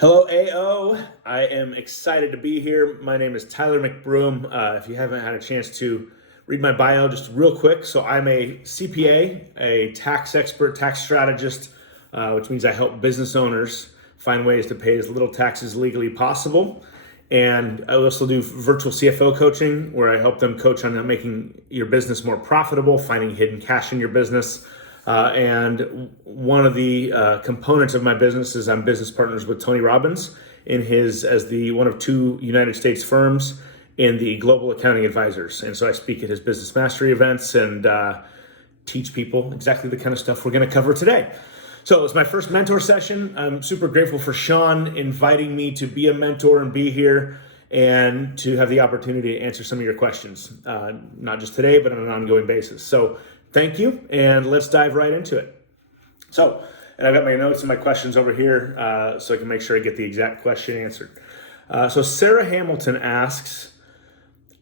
Hello, AO. I am excited to be here. My name is Tyler McBroom. If you haven't had a chance to read my bio, just real quick. So, I'm a CPA, a tax expert, tax strategist, which means I help business owners find ways to pay as little taxes legally possible. And I also do virtual CFO coaching, where I help them coach on making your business more profitable, finding hidden cash in your business. And one of the components of my business is I'm business partners with Tony Robbins in his as the one of two United States firms in the Global Accounting Advisors. And so I speak at his business mastery events and teach people exactly the kind of stuff we're going to cover today. So it's my first mentor session. I'm super grateful for Sean inviting me to be a mentor and be here and to have the opportunity to answer some of your questions, not just today, but on an ongoing basis. So thank you, and let's dive right into it. So, and I've got my notes and my questions over here so I can make sure I get the exact question answered. So Sarah Hamilton asks,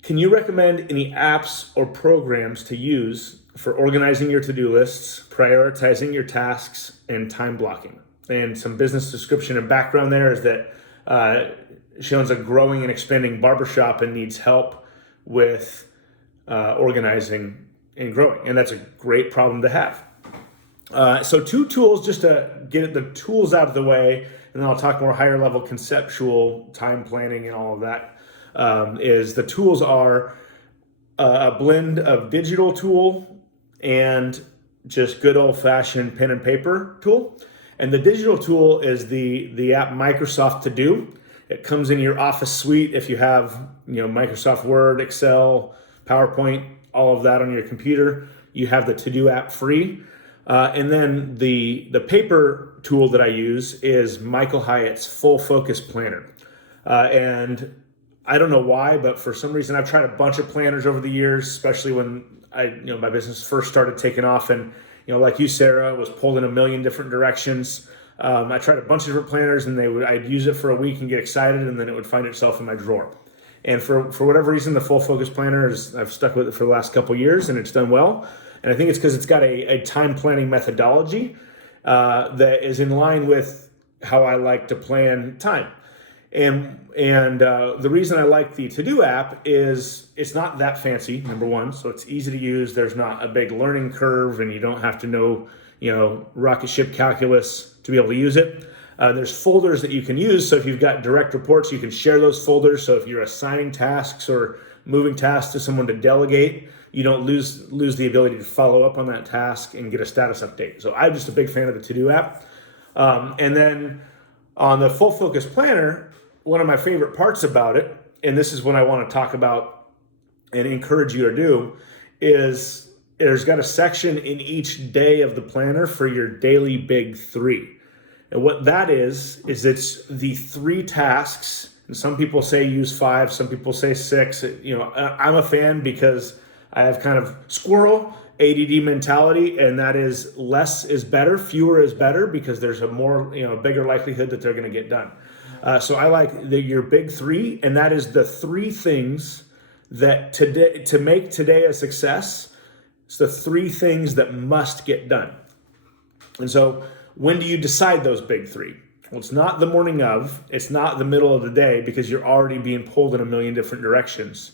can you recommend any apps or programs to use for organizing your to-do lists, prioritizing your tasks, and time blocking? And some business description and background there is that she owns a growing and expanding barbershop and needs help with organizing and growing. And that's a great problem to have. So two tools, just to get the tools out of the way, and then I'll talk more higher level conceptual time planning and all of that, is the tools are a blend of digital tool and just good old fashioned pen and paper tool. And the digital tool is the app Microsoft To Do. It comes in your Office suite if you have Microsoft Word, Excel, PowerPoint, all of that on your computer. You have the To Do app free. And then the paper tool that I use is Michael Hyatt's Full Focus Planner. And I don't know why, but for some reason I've tried a bunch of planners over the years, especially when my business first started taking off, and like you, Sarah, was pulled in a million different directions. I tried a bunch of different planners, and I'd use it for a week and get excited, and then it would find itself in my drawer. And for whatever reason, the Full Focus Planner I've stuck with it for the last couple of years, and it's done well. And I think it's because it's got a time planning methodology that is in line with how I like to plan time. And the reason I like the To Do app is it's not that fancy, number one, so it's easy to use. There's not a big learning curve, and you don't have to know rocket ship calculus to be able to use it. There's folders that you can use, so if you've got direct reports, you can share those folders. So if you're assigning tasks or moving tasks to someone to delegate, you don't lose the ability to follow up on that task and get a status update. So I'm just a big fan of the To Do app. And then on the Full Focus Planner, one of my favorite parts about it, and this is what I want to talk about and encourage you to do, is there's got a section in each day of the planner for your daily big three. And what that is it's the three tasks. And some people say use 5, some people say 6. I'm a fan because I have kind of squirrel ADD mentality, and that is less is better, fewer is better, because there's a more, bigger likelihood that they're going to get done. So I like your big three, and that is the 3 things that today to make today a success. It's the 3 things that must get done. And so when do you decide those big 3? Well, it's not the morning of, it's not the middle of the day, because you're already being pulled in a million different directions.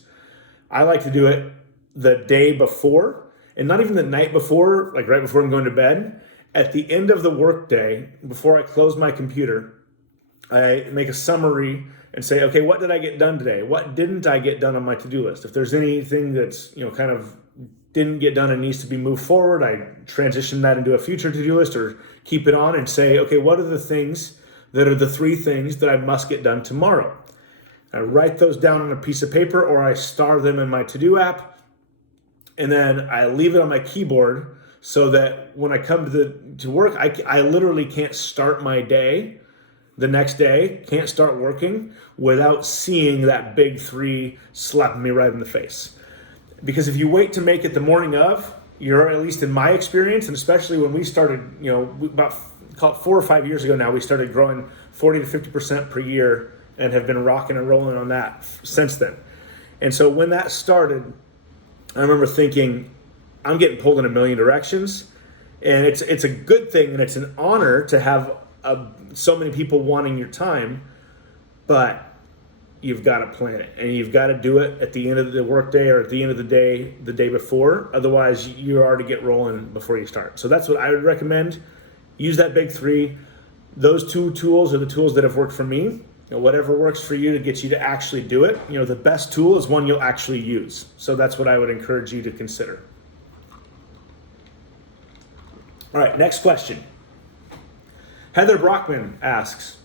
I like to do it the day before, and not even the night before, like right before I'm going to bed. At the end of the workday, before I close my computer, I make a summary and say, okay, what did I get done today? What didn't I get done on my to-do list? If there's anything that's, kind of didn't get done and needs to be moved forward, I transition that into a future to-do list or keep it on and say, okay, what are the things that are the 3 things that I must get done tomorrow? I write those down on a piece of paper, or I star them in my to-do app, and then I leave it on my keyboard so that when I come to work, I literally can't start my day the next day, can't start working without seeing that big 3 slapping me right in the face. Because if you wait to make it the morning of, you're, at least in my experience, and especially when we started, about 4 or 5 years ago now, we started growing 40 to 50% per year and have been rocking and rolling on that since then. And so when that started, I remember thinking, I'm getting pulled in a million directions, and it's a good thing, and it's an honor to have so many people wanting your time, but you've got to plan it, and you've got to do it at the end of the workday or at the end of the day before. Otherwise, you already get rolling before you start. So that's what I would recommend. Use that big three. Those two tools are the tools that have worked for me. Whatever works for you to get you to actually do it. The best tool is one you'll actually use. So that's what I would encourage you to consider. All right, next question. Heather Brockman asks,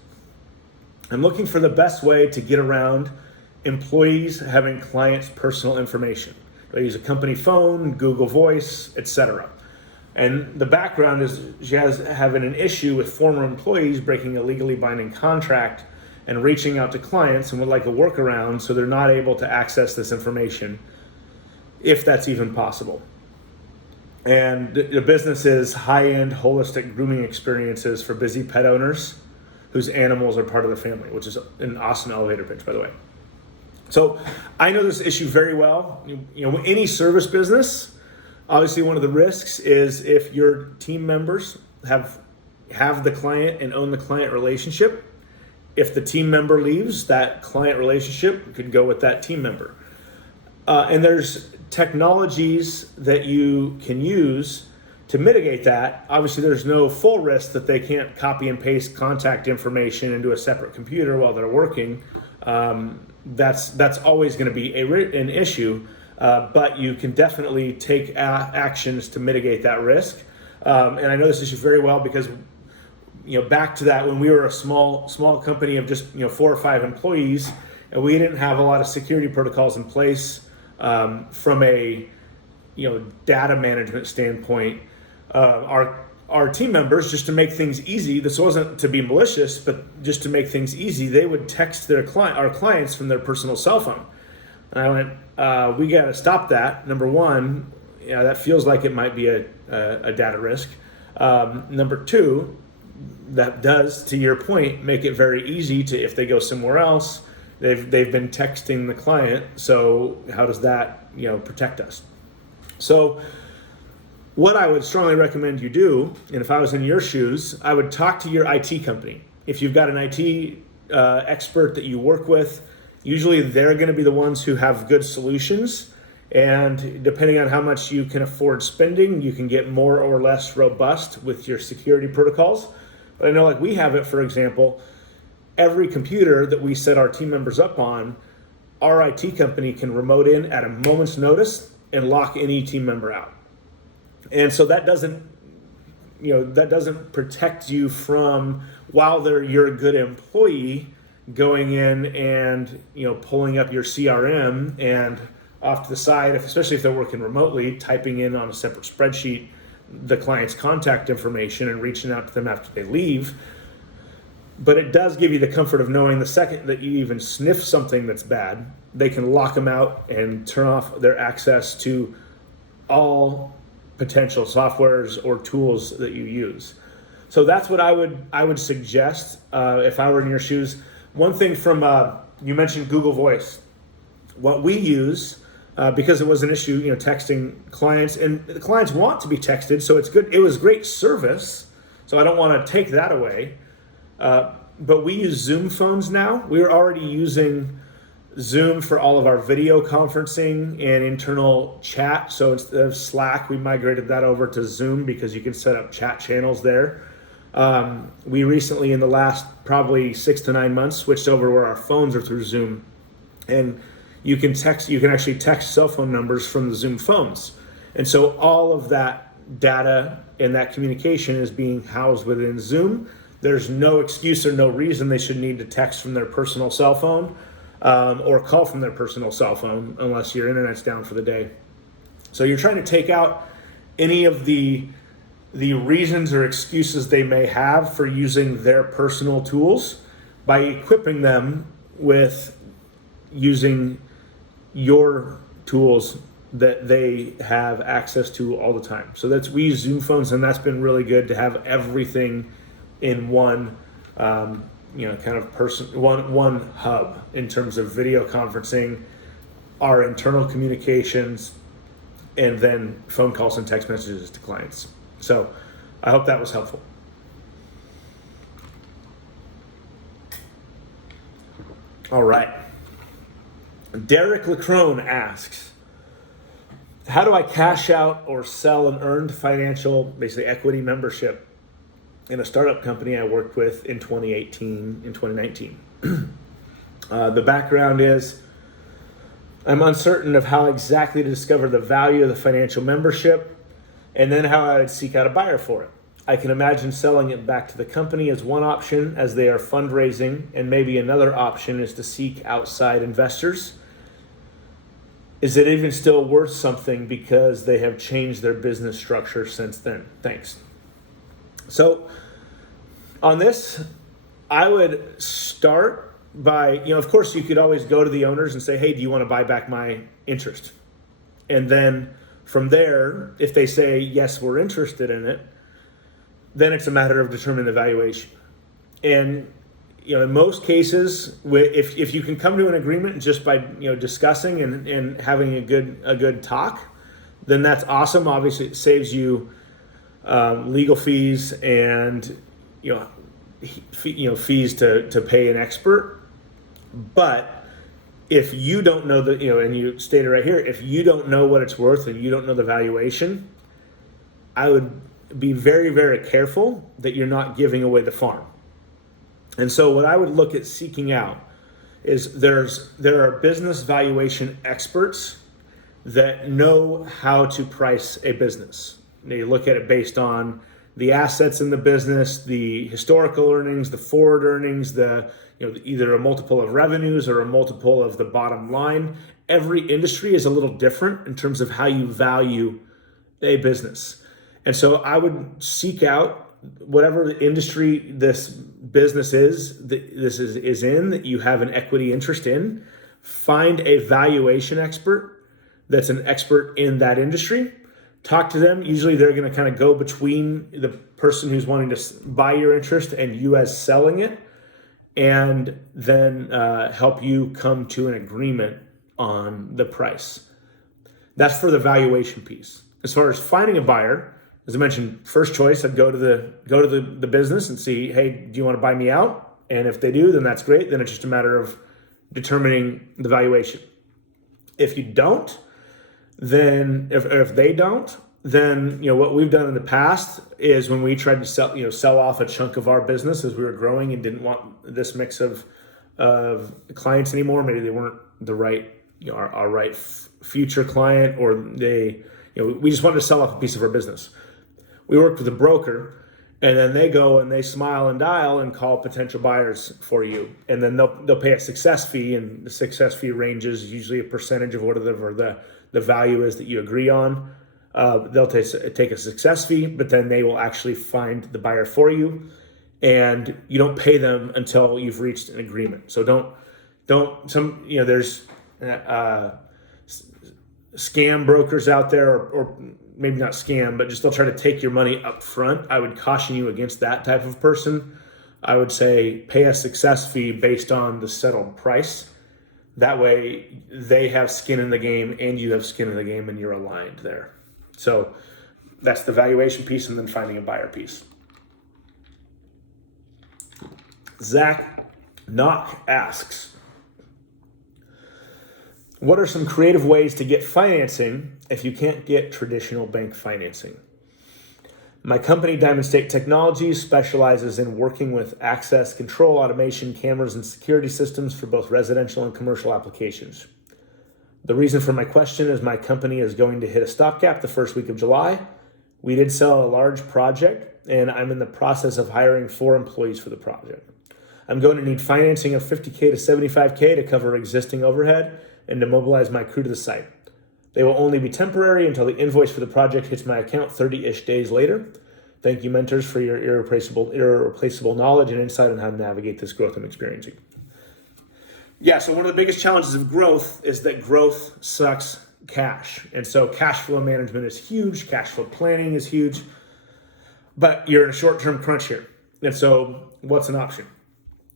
I'm looking for the best way to get around employees having clients' personal information. They use a company phone, Google Voice, etc. And the background is she has having an issue with former employees breaking a legally binding contract and reaching out to clients and would like a workaround so they're not able to access this information, if that's even possible. And the business is high-end holistic grooming experiences for busy pet owners whose animals are part of the family, which is an awesome elevator pitch, by the way. So I know this issue very well. Any service business, obviously one of the risks is if your team members have the client and own the client relationship. If the team member leaves, that client relationship could go with that team member. And there's technologies that you can use to mitigate that. Obviously, there's no full risk that they can't copy and paste contact information into a separate computer while they're working. That's always going to be an issue, but you can definitely take actions to mitigate that risk. And I know this issue very well because back to that when we were a small company of just 4 or 5 employees, and we didn't have a lot of security protocols in place from a data management standpoint. Our team members, just to make things easy, this wasn't to be malicious, but just to make things easy, they would text our clients from their personal cell phone. And I went, we got to stop that. Number one, that feels like it might be a data risk. Number two, that does, to your point, make it very easy to, if they go somewhere else, they've been texting the client. So how does that protect us? So what I would strongly recommend you do, and if I was in your shoes, I would talk to your IT company. If you've got an IT expert that you work with, usually they're going to be the ones who have good solutions. And depending on how much you can afford spending, you can get more or less robust with your security protocols. But I know, like we have it, for example, every computer that we set our team members up on, our IT company can remote in at a moment's notice and lock any team member out. And so that doesn't protect you from, while you're a good employee, going in and pulling up your CRM and off to the side, especially if they're working remotely, typing in on a separate spreadsheet the client's contact information and reaching out to them after they leave. But it does give you the comfort of knowing the second that you even sniff something that's bad, they can lock them out and turn off their access to all potential softwares or tools that you use. So that's what I would suggest if I were in your shoes. One thing from, you mentioned Google Voice. What we use, because it was an issue, texting clients, and the clients want to be texted, so it's good. It was great service, so I don't want to take that away. But we use Zoom phones now. We're already using Zoom for all of our video conferencing and internal chat. So instead of Slack, we migrated that over to Zoom because you can set up chat channels there. We recently, in the last probably 6 to 9 months, switched over where our phones are through Zoom. And you can actually text cell phone numbers from the Zoom phones. And so all of that data and that communication is being housed within Zoom. There's no excuse or no reason they should need to text from their personal cell phone or call from their personal cell phone unless your internet's down for the day. So you're trying to take out any of the reasons or excuses they may have for using their personal tools by equipping them with using your tools that they have access to all the time. So we use Zoom phones, and that's been really good to have everything in one, kind of one hub in terms of video conferencing, our internal communications, and then phone calls and text messages to clients. So I hope that was helpful. All right. Derek Lacrone asks, how do I cash out or sell an earned financial, basically equity membership in a startup company I worked with in 2018 and 2019? The background is I'm uncertain of how exactly to discover the value of the financial membership and then how I would seek out a buyer for it. I can imagine selling it back to the company as one option as they are fundraising, and maybe another option is to seek outside investors. Is it even still worth something because they have changed their business structure since then? Thanks. So on this, I would start by, of course you could always go to the owners and say, hey, do you want to buy back my interest? And then from there, if they say, yes, we're interested in it, then it's a matter of determining the valuation. And in most cases, if you can come to an agreement just by discussing and having a good talk, then that's awesome. Obviously, it saves you legal fees and fees to pay an expert. But if you don't know and you stated right here, if you don't know what it's worth and you don't know the valuation, I would be very, very careful that you're not giving away the farm. And so what I would look at seeking out is there are business valuation experts that know how to price a business. They look at it based on the assets in the business, the historical earnings, the forward earnings, either a multiple of revenues or a multiple of the bottom line. Every industry is a little different in terms of how you value a business. And so I would seek out whatever industry this business is in, that you have an equity interest in. Find a valuation expert that's an expert in that industry. Talk to them. Usually they're going to kind of go between the person who's wanting to buy your interest and you as selling it, and then help you come to an agreement on the price. That's for the valuation piece. As far as finding a buyer, as I mentioned, first choice, I'd go to the business and see, hey, do you want to buy me out? And if they do, then that's great. Then it's just a matter of determining the valuation. If you don't, then if they don't, then what we've done in the past is when we tried to sell off a chunk of our business as we were growing and didn't want this mix of clients anymore. Maybe they weren't the right our right future client, or they we just wanted to sell off a piece of our business. We worked with a broker, and then they go and they smile and dial and call potential buyers for you. And then they'll pay a success fee, and the success fee ranges usually a percentage of whatever the value is that you agree on. They'll take a success fee, but then they will actually find the buyer for you, and you don't pay them until you've reached an agreement. So there's scam brokers out there, or maybe not scam, but just they'll try to take your money up front. I would caution you against that type of person. I would say pay a success fee based on the settled price. That way they have skin in the game and you have skin in the game, and you're aligned there. So that's the valuation piece, and then finding a buyer piece. Zach Knock asks, what are some creative ways to get financing if you can't get traditional bank financing? My company, Diamond State Technologies, specializes in working with access control, automation, cameras, and security systems for both residential and commercial applications. The reason for my question is my company is going to hit a stopgap the first week of July. We did sell a large project, and I'm in the process of hiring 4 employees for the project. I'm going to need financing of $50K to $75K to cover existing overhead and to mobilize my crew to the site. They will only be temporary until the invoice for the project hits my account 30-ish days later. Thank you, mentors, for your irreplaceable knowledge and insight on how to navigate this growth I'm experiencing. Yeah, so one of the biggest challenges of growth is that growth sucks cash. And so cash flow management is huge, cash flow planning is huge, but you're in a short-term crunch here. And so what's an option?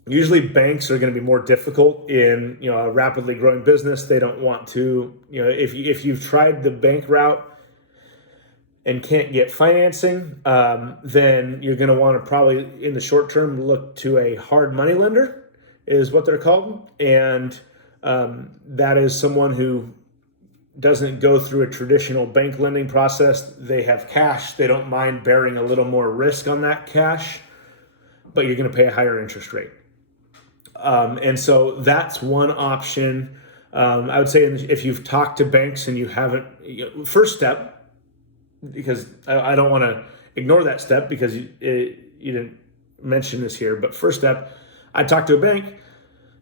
Usually banks are going to be more difficult in a rapidly growing business. They don't want to, if you've tried the bank route and can't get financing, then you're going to want to probably in the short term look to a hard money lender. is what they're called. And that is someone who doesn't go through a traditional bank lending process. They have cash. They don't mind bearing a little more risk on that cash, but you're going to pay a higher interest rate. And so that's one option. I would say if you've talked to banks and you haven't, first step, because I don't want to ignore that step because you didn't mention this here, but first step, I'd talk to a bank,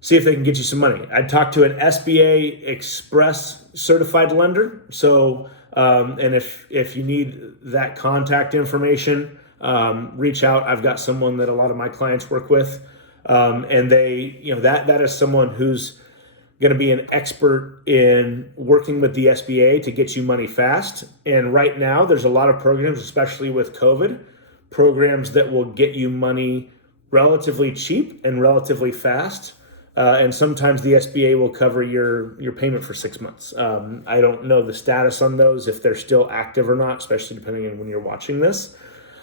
see if they can get you some money. I'd talk to an SBA Express certified lender. So, and if you need that contact information, reach out. I've got someone that a lot of my clients work with, and they, that is someone who's going to be an expert in working with the SBA to get you money fast. And right now, there's a lot of programs, especially with COVID, programs that will get you money relatively cheap and relatively fast. And sometimes the SBA will cover your payment for 6 months. I don't know the status on those, if they're still active or not, especially depending on when you're watching this.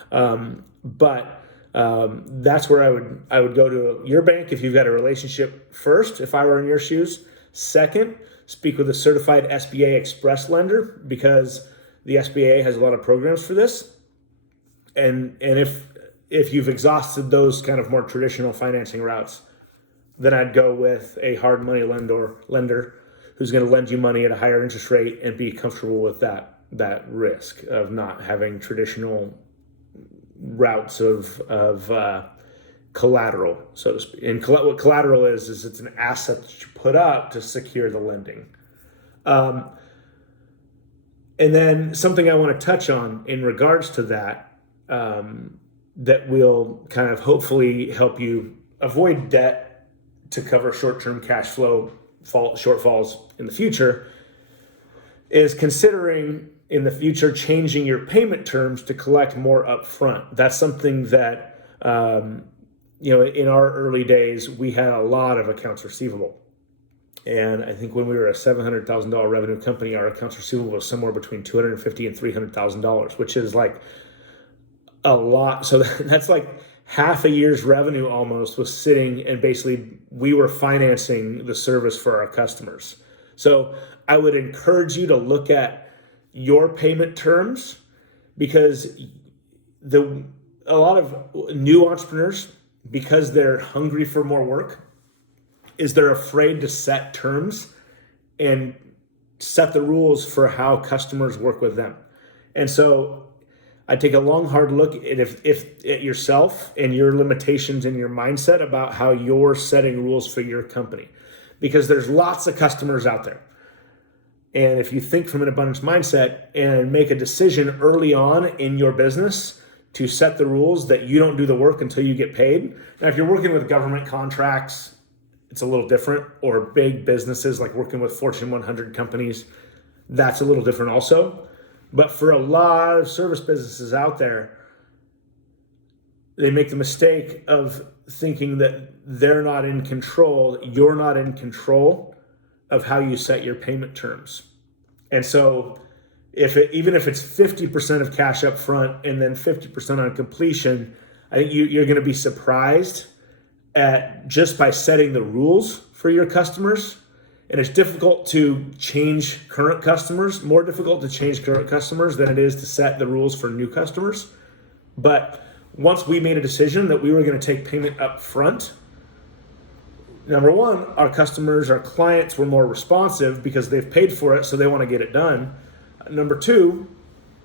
But that's where I would go to your bank if you've got a relationship first, if I were in your shoes. Second, speak with a certified SBA Express lender, because the SBA has a lot of programs for this. And if you've exhausted those kind of more traditional financing routes, then I'd go with a hard money lender who's going to lend you money at a higher interest rate and be comfortable with that risk of not having traditional routes of collateral, so to speak. And what collateral is it's an asset that you put up to secure the lending. And then something I want to touch on in regards to that, that will kind of hopefully help you avoid debt to cover short-term cash flow shortfalls in the future, is considering in the future changing your payment terms to collect more upfront. That's something that, in our early days, we had a lot of accounts receivable. And I think when we were a $700,000 revenue company, our accounts receivable was somewhere between $250,000 and $300,000, which is like a lot. So that's like half a year's revenue almost was sitting, and basically we were financing the service for our customers. So I would encourage you to look at your payment terms, because a lot of new entrepreneurs, because they're hungry for more work, is they're afraid to set terms and set the rules for how customers work with them. And so I take a long, hard look at yourself and your limitations and your mindset about how you're setting rules for your company, because there's lots of customers out there. And if you think from an abundance mindset and make a decision early on in your business to set the rules that you don't do the work until you get paid. Now, if you're working with government contracts, it's a little different, or big businesses like working with Fortune 100 companies, that's a little different also. But for a lot of service businesses out there, they make the mistake of thinking that they're not in control, you're not in control of how you set your payment terms. And so even if it's 50% of cash up front and then 50% on completion, I think you're going to be surprised at just by setting the rules for your customers. And it's difficult to change current customers, more difficult to change current customers than it is to set the rules for new customers. But once we made a decision that we were going to take payment up front, number one, our customers, our clients were more responsive because they've paid for it, so they want to get it done. Number two,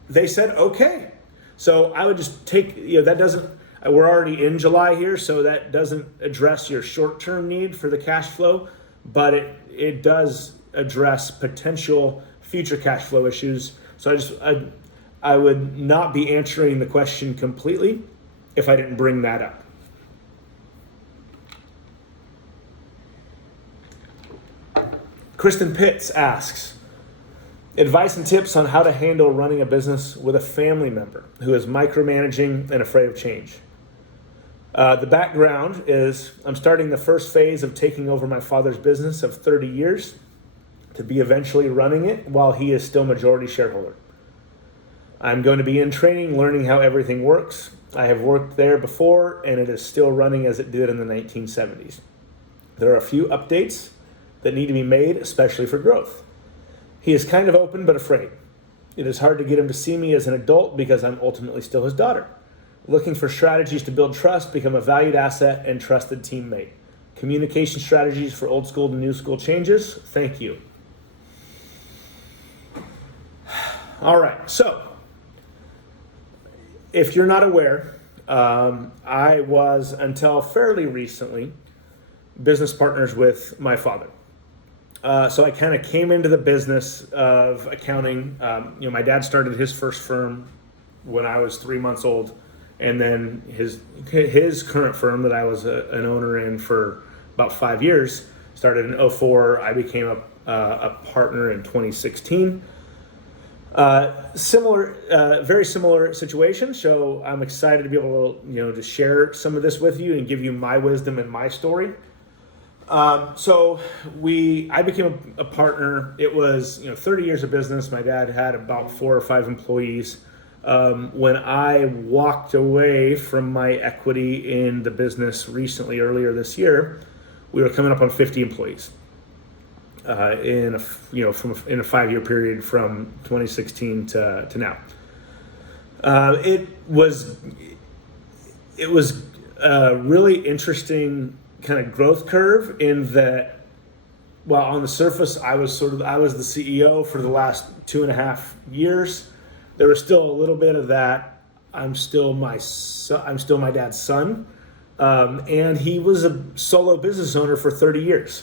they said, okay. So I would just take, we're already in July here, so that doesn't address your short-term need for the cash flow, but it does address potential future cash flow issues. So I would not be answering the question completely if I didn't bring that up. Kristen Pitts asks, advice and tips on how to handle running a business with a family member who is micromanaging and afraid of change. The background is I'm starting the first phase of taking over my father's business of 30 years to be eventually running it while he is still majority shareholder. I'm going to be in training, learning how everything works. I have worked there before, and it is still running as it did in the 1970s. There are a few updates that need to be made, especially for growth. He is kind of open but afraid. It is hard to get him to see me as an adult because I'm ultimately still his daughter. Looking for strategies to build trust, become a valued asset, and trusted teammate. Communication strategies for old school to new school changes. Thank you. All right, so if you're not aware, I was, until fairly recently, business partners with my father. So I kind of came into the business of accounting. My dad started his first firm when I was 3 months old, and then his current firm that I was an owner in for about 5 years started in 2004. I became a partner in 2016. Very similar situation. So I'm excited to be able to, to share some of this with you and give you my wisdom and my story. I became a partner. It was, 30 years of business. My dad had about 4 or 5 employees. When I walked away from my equity in the business recently, earlier this year, we were coming up on 50 employees. In a 5-year period from 2016 to now. It was a really interesting kind of growth curve in that, while on the surface I was the CEO for the last 2.5 years, there was still a little bit of that. I'm still my dad's son, and he was a solo business owner for 30 years.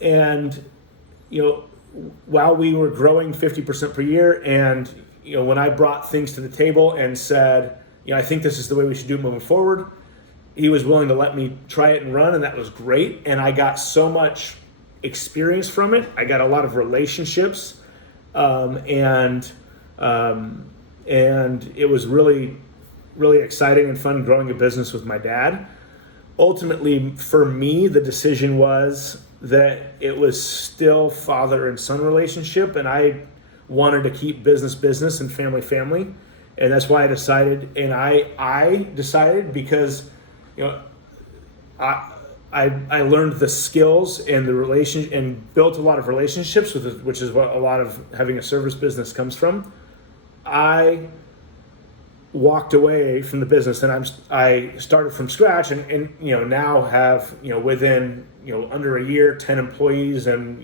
And, while we were growing 50% per year, and, when I brought things to the table and said, I think this is the way we should do it moving forward, he was willing to let me try it and run, and that was great. And I got so much experience from it. I got a lot of relationships, and it was really, really exciting and fun growing a business with my dad. Ultimately, for me, the decision was that it was still father and son relationship, and I wanted to keep business and family, and that's why I decided. And I decided because I learned the skills and the relation and built a lot of relationships with it, which is what a lot of having a service business comes from. I walked away from the business, and I started from scratch, and now have within under a year 10 employees, and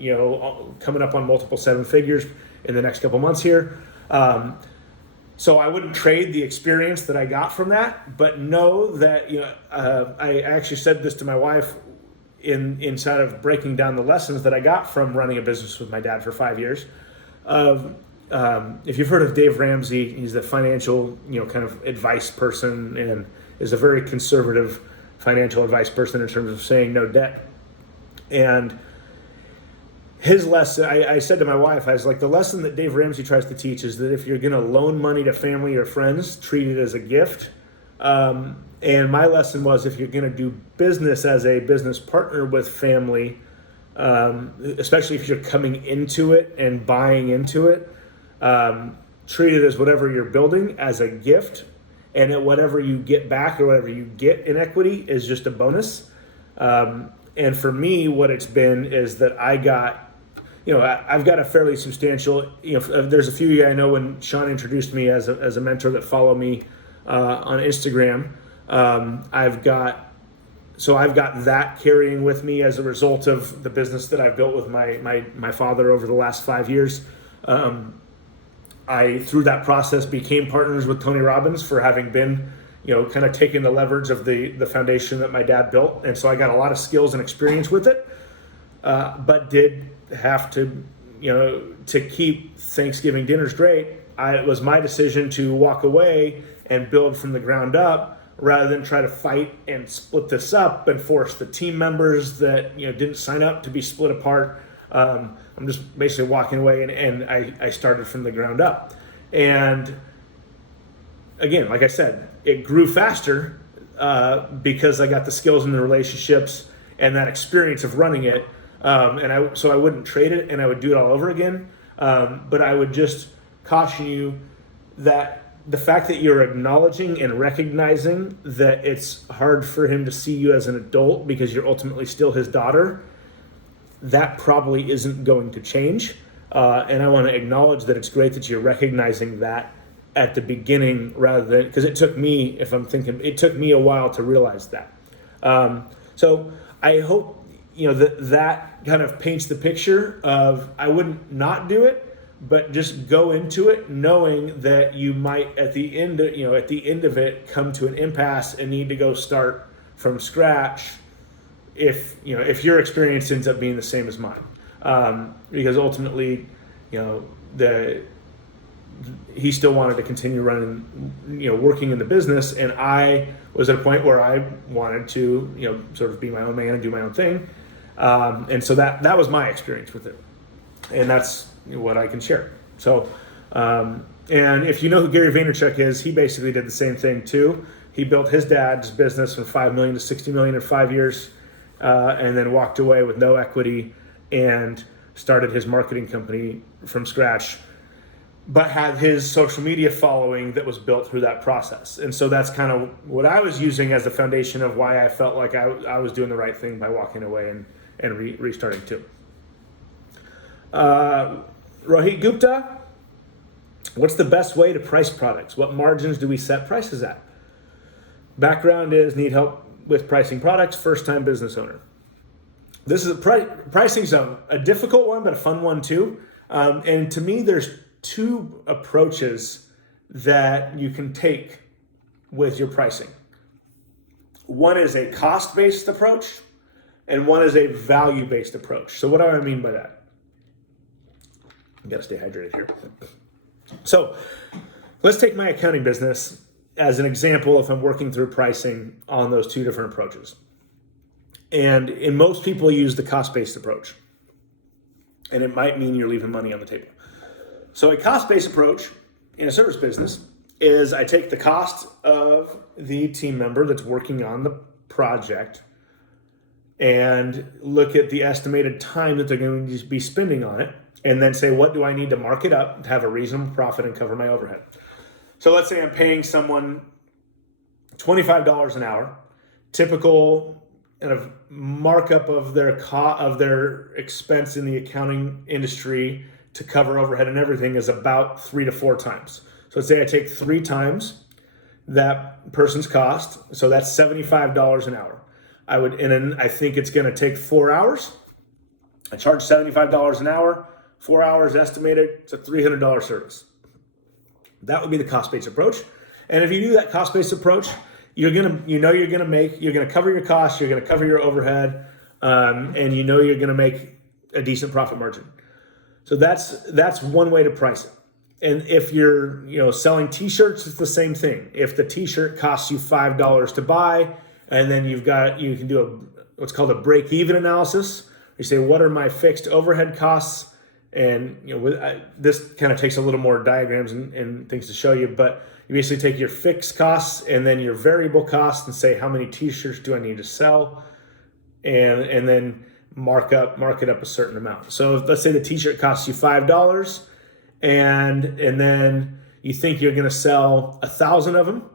coming up on multiple 7 figures in the next couple months here. So I wouldn't trade the experience that I got from that, but know that I actually said this to my wife inside of breaking down the lessons that I got from running a business with my dad for 5 years. If you've heard of Dave Ramsey, he's the financial, kind of advice person, and is a very conservative financial advice person in terms of saying no debt. And his lesson, I said to my wife, I was like, the lesson that Dave Ramsey tries to teach is that if you're going to loan money to family or friends, treat it as a gift. And my lesson was, if you're going to do business as a business partner with family, especially if you're coming into it and buying into it, treat it as whatever you're building as a gift, and whatever you get back or whatever you get in equity is just a bonus. And for me, what it's been is that I've got a fairly substantial, there's a few of you I know when Sean introduced me as a mentor that follow me on Instagram. I've got that carrying with me as a result of the business that I've built with my father over the last 5 years. I, through that process, became partners with Tony Robbins for having been, kind of taking the leverage of the foundation that my dad built. And so I got a lot of skills and experience with it, but did have to, to keep Thanksgiving dinners great. It was my decision to walk away and build from the ground up, rather than try to fight and split this up and force the team members that didn't sign up to be split apart. I'm just basically walking away, and I started from the ground up. And again, like I said, it grew faster because I got the skills and the relationships and that experience of running it. So I wouldn't trade it, and I would do it all over again. But I would just caution you that the fact that you're acknowledging and recognizing that it's hard for him to see you as an adult because you're ultimately still his daughter, that probably isn't going to change. And I want to acknowledge that it's great that you're recognizing that at the beginning rather than, because it took me, it took me a while to realize that. So I hope, that kind of paints the picture of, I wouldn't not do it, but just go into it knowing that you might at the end of it come to an impasse and need to go start from scratch if your experience ends up being the same as mine. Because ultimately, he still wanted to continue running, working in the business, and I was at a point where I wanted to, sort of be my own man and do my own thing. And so that was my experience with it. And that's what I can share. So, and if you know who Gary Vaynerchuk is, he basically did the same thing too. He built his dad's business from 5 million to 60 million in 5 years, and then walked away with no equity and started his marketing company from scratch, but had his social media following that was built through that process. And so that's kind of what I was using as the foundation of why I felt like I was doing the right thing by walking away and restarting too. Rohit Gupta, what's the best way to price products? What margins do we set prices at? Background is need help with pricing products, first-time business owner. This is pricing's a difficult one, but a fun one too. And to me, there's two approaches that you can take with your pricing. One is a cost-based approach, and one is a value-based approach. So what do I mean by that? I gotta stay hydrated here. So let's take my accounting business as an example if I'm working through pricing on those two different approaches. And most people use the cost-based approach. And it might mean you're leaving money on the table. So a cost-based approach in a service business is I take the cost of the team member that's working on the project and look at the estimated time that they're going to be spending on it, and then say, what do I need to mark it up to have a reasonable profit and cover my overhead? So let's say I'm paying someone $25 an hour. Typical kind of markup of their expense in the accounting industry to cover overhead and everything is about 3 to 4 times. So let's say I take 3 times that person's cost, so that's $75 an hour. I think it's going to take 4 hours. I charge $75 an hour, 4 hours estimated. It's a $300 service. That would be the cost-based approach. And if you do that cost-based approach, you're gonna cover your costs, you're gonna cover your overhead, and you're gonna make a decent profit margin. So that's one way to price it. And if you're selling t-shirts, it's the same thing. If the t-shirt costs you $5 to buy, and then you can do what's called a break-even analysis. You say, what are my fixed overhead costs? And this kind of takes a little more diagrams and things to show you, but you basically take your fixed costs and then your variable costs and say, how many t-shirts do I need to sell? And then mark it up a certain amount. So let's say the t-shirt costs you $5 and then you think you're going to sell 1,000 of them.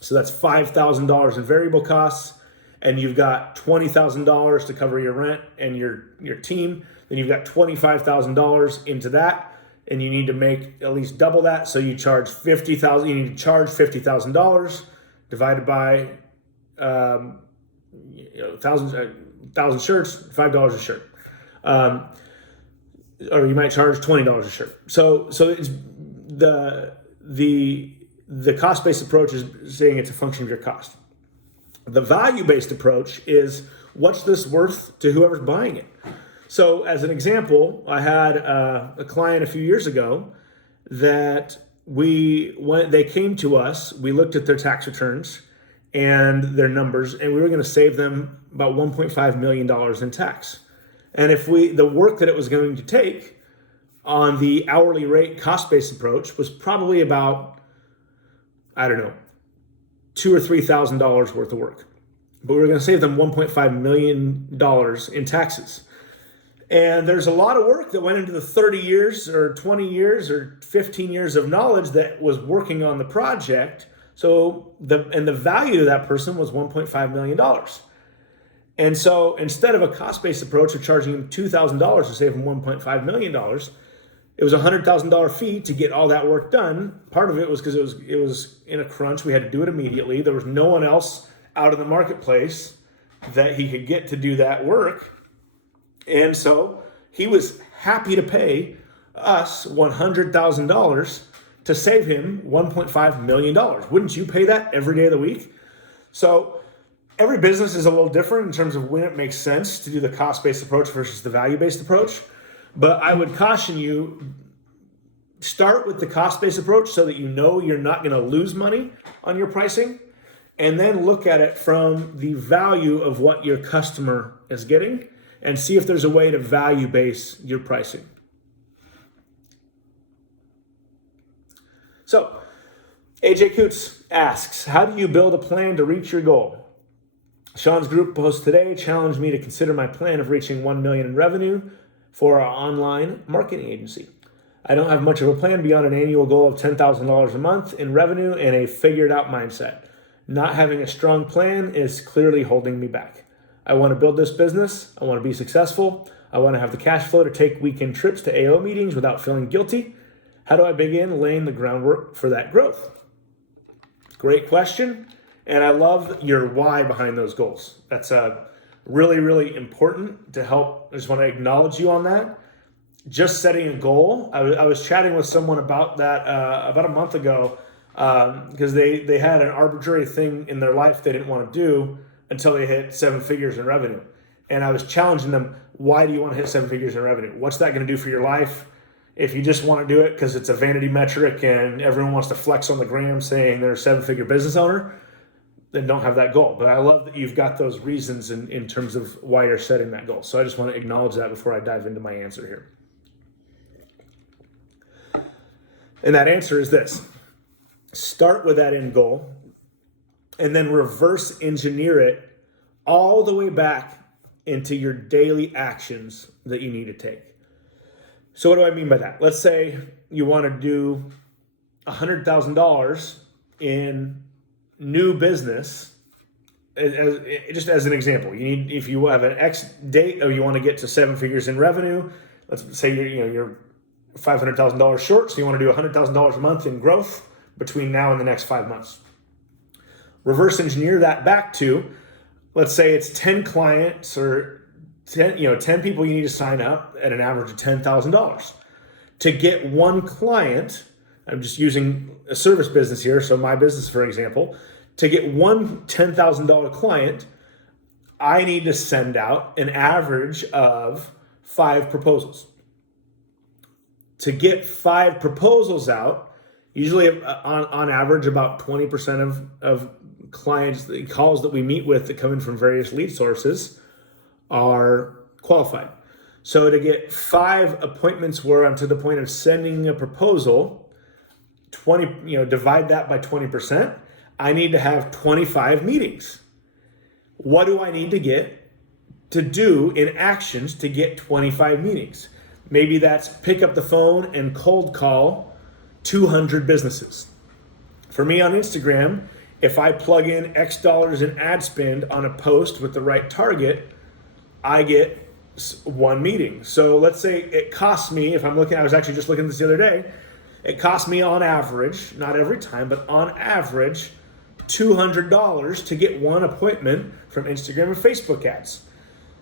So that's $5,000 in variable costs, and you've got $20,000 to cover your rent and your team. Then you've got $25,000 into that, and you need to make at least double that. So you charge $50,000. You need to charge $50,000 divided by 1,000 shirts, $5 a shirt, or you might charge $20 a shirt. So it's the cost-based approach is saying it's a function of your cost. The value-based approach is what's this worth to whoever's buying it. So as an example, I had a client a few years ago that they came to us, we looked at their tax returns and their numbers, and we were going to save them about $1.5 million in tax. And if the work that it was going to take on the hourly rate cost-based approach was probably about, $2,000 or $3,000 worth of work. But we were going to save them $1.5 million in taxes. And there's a lot of work that went into the 30 years or 20 years or 15 years of knowledge that was working on the project. So the value of that person was $1.5 million. And so instead of a cost-based approach of charging him $2,000 to save him $1.5 million, it was a $100,000 fee to get all that work done. Part of it was because it was in a crunch. We had to do it immediately. There was no one else out in the marketplace that he could get to do that work. And so he was happy to pay us $100,000 to save him $1.5 million. Wouldn't you pay that every day of the week? So every business is a little different in terms of when it makes sense to do the cost-based approach versus the value-based approach. But I would caution you, start with the cost-based approach so that you know you're not going to lose money on your pricing, and then look at it from the value of what your customer is getting and see if there's a way to value-base your pricing. So, AJ Coots asks, how do you build a plan to reach your goal? Sean's group post today challenged me to consider my plan of reaching $1 million in revenue for our online marketing agency. I don't have much of a plan beyond an annual goal of $10,000 a month in revenue and a figured out mindset. Not having a strong plan is clearly holding me back. I want to build this business. I want to be successful. I want to have the cash flow to take weekend trips to AO meetings without feeling guilty. How do I begin laying the groundwork for that growth? Great question. And I love your why behind those goals. That's really, really important to help. I just want to acknowledge you on that. Just setting a goal. I was chatting with someone about that about a month ago because they had an arbitrary thing in their life they didn't want to do until they hit 7 figures in revenue. And I was challenging them, why do you want to hit 7 figures in revenue? What's that going to do for your life? If you just want to do it because it's a vanity metric and everyone wants to flex on the gram saying they're a 7-figure business owner, then don't have that goal. But I love that you've got those reasons in terms of why you're setting that goal. So I just want to acknowledge that before I dive into my answer here. And that answer is this. Start with that end goal and then reverse engineer it all the way back into your daily actions that you need to take. So what do I mean by that? Let's say you want to do $100,000 in new business, just as an example. You need, if you have an X date or you want to get to 7 figures in revenue, let's say you're $500,000 short, so you want to do $100,000 a month in growth between now and the next 5 months. Reverse engineer that back to, let's say it's 10 clients or 10 people you need to sign up at an average of $10,000. To get one client, I'm just using a service business here, so my business, for example, to get one $10,000 client, I need to send out an average of 5 proposals. To get 5 proposals out, usually on average about 20% of clients, the calls that we meet with that come in from various lead sources are qualified. So to get 5 appointments where I'm to the point of sending a proposal, divide that by 20%, I need to have 25 meetings. What do I need to get to do in actions to get 25 meetings? Maybe that's pick up the phone and cold call 200 businesses. For me on Instagram, if I plug in X dollars in ad spend on a post with the right target, I get 1 meeting. So let's say it costs me, I was actually just looking at this the other day, it costs me on average, not every time, but on average, $200 to get 1 appointment from Instagram and Facebook ads.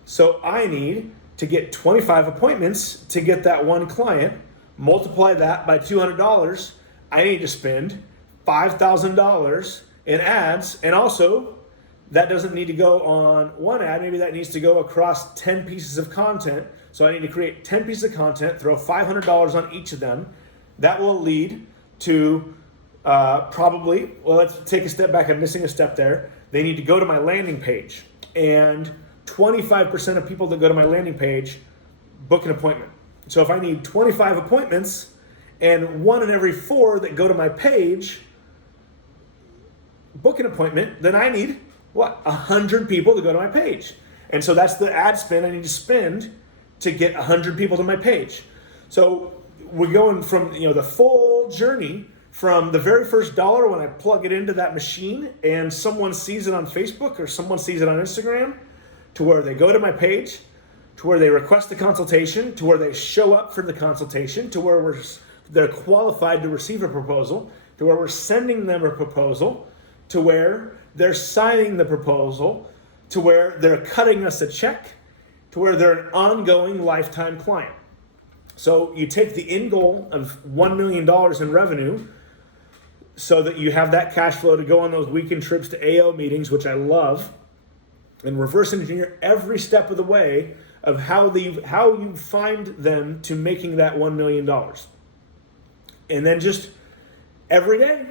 So I need to get 25 appointments to get that 1 client, multiply that by $200, I need to spend $5,000 in ads, and also that doesn't need to go on 1 ad, maybe that needs to go across 10 pieces of content. So I need to create 10 pieces of content, throw $500 on each of them. That will lead to let's take a step back, I'm missing a step there. They need to go to my landing page, and 25% of people that go to my landing page book an appointment. So if I need 25 appointments and 1 in every 4 that go to my page book an appointment, then I need 100 people to go to my page. And so that's the ad spend I need to spend to get 100 people to my page. So we're going from the full journey from the very first dollar when I plug it into that machine and someone sees it on Facebook or someone sees it on Instagram, to where they go to my page, to where they request a consultation, to where they show up for the consultation, to where they're qualified to receive a proposal, to where we're sending them a proposal, to where they're signing the proposal, to where they're cutting us a check, to where they're an ongoing lifetime client. So you take the end goal of $1 million in revenue so that you have that cash flow to go on those weekend trips to AO meetings, which I love, and reverse engineer every step of the way of how you find them to making that $1 million. And then just every day,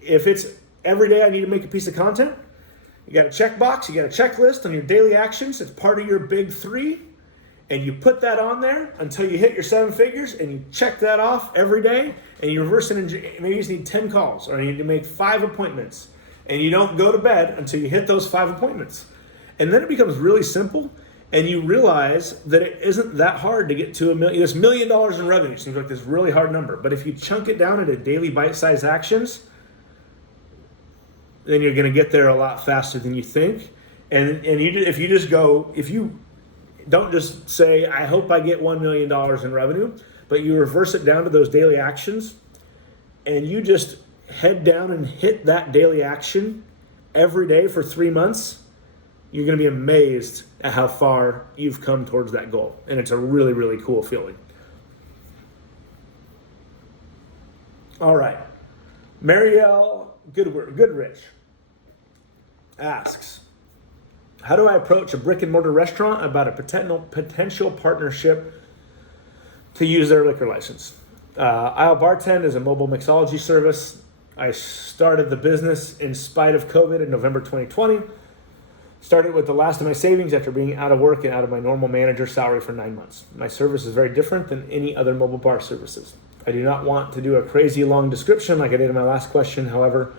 if it's every day I need to make a piece of content, you got a checkbox, you got a checklist on your daily actions. It's part of your big 3. And you put that on there until you hit your 7 figures, and you check that off every day, and you reverse it. Maybe you just need 10 calls, or you need to make 5 appointments, and you don't go to bed until you hit those 5 appointments. And then it becomes really simple, and you realize that it isn't that hard to get to $1 million. This $1 million in revenue seems like this really hard number, but if you chunk it down into daily bite-sized actions, then you're going to get there a lot faster than you think. And if you don't just say, I hope I get $1 million in revenue, but you reverse it down to those daily actions, and you just head down and hit that daily action every day for 3 months, you're going to be amazed at how far you've come towards that goal. And it's a really, really cool feeling. All right. Marielle Goodrich asks, how do I approach a brick and mortar restaurant about a potential partnership to use their liquor license? I'll Bartend is a mobile mixology service. I started the business in spite of COVID in November 2020. Started with the last of my savings after being out of work and out of my normal manager salary for 9 months. My service is very different than any other mobile bar services. I do not want to do a crazy long description like I did in my last question. However,